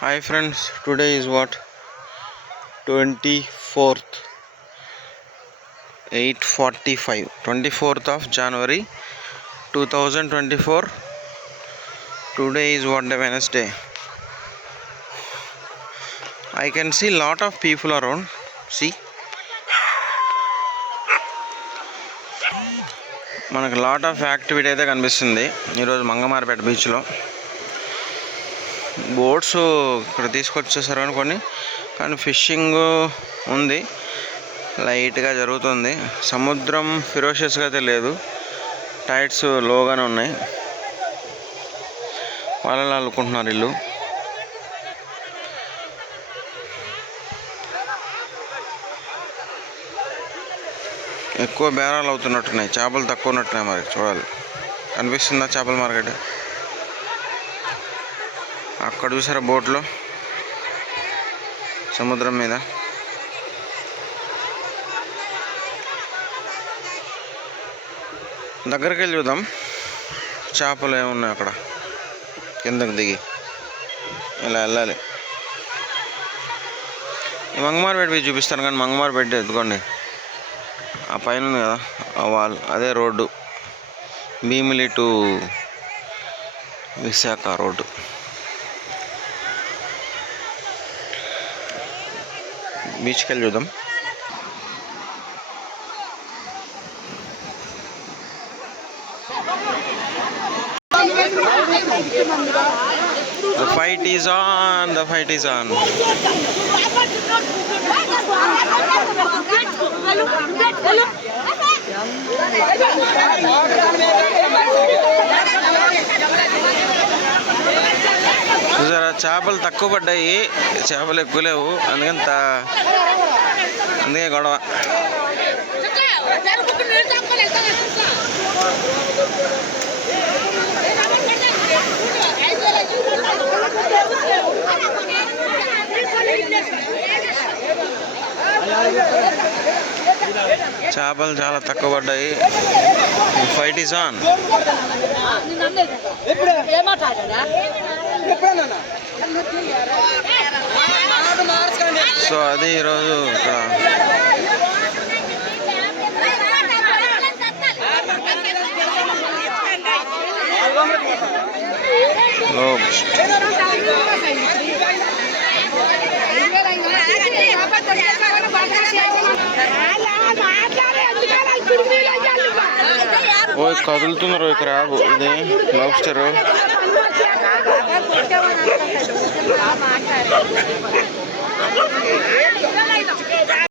Hi friends today is what twenty fourth eight forty five twenty fourth of January two thousand twenty four today is what day Wednesday I can see lot of people around C మనకు lot of activity అయితే కనిపిస్తుంది. ఈరోజు మంగమారిపేట బీచ్లో boats ఇక్కడ తీసుకొచ్చేసారు అనుకోండి. కానీ fishing ఉంది. లైట్గా జరుగుతుంది. సముద్రం ఫిరోషియస్గా అయితే లేదు. టైట్స్ లోగానే ఉన్నాయి. వాళ్ళని అల్లుకుంటున్నారు ఇల్లు. ఎక్కువ బేరాలు అవుతున్నట్టున్నాయి. చేపలు తక్కువ ఉన్నట్టున్నాయి మరి. చూడాలి. కనిపిస్తుందా చేపల మార్కెట్? అక్కడ చూసారా బోట్లో? సముద్రం మీద. దగ్గరికి వెళ్ళి చూద్దాం. చేపలు ఏమున్నాయి అక్కడ? కిందకి దిగి. ఇలా వెళ్ళాలి. ఈ మంగమారిపేట బీచ్ చూపిస్తాను కానీ మంగమారిపేట ఎత్తుకోండి. ఆ పైన ఉంది కదా ఆ వాల్ అదే road. Bheemili to Visakha road. Beach geliyordum. The fight is on, the fight is on. చేపలు తక్కువ పడ్డాయి. చేపలు ఎక్కువ లేవు. అందుకని అందుకే గొడవ. చేపలు చాలా తక్కువ పడ్డాయి. ఫైట్ ఈస్ ఆన్ సో అది ఈరోజు ఇక్కడ ఓ కదులుతున్నారు ఇక్కడ ఇది లాబ్స్టర్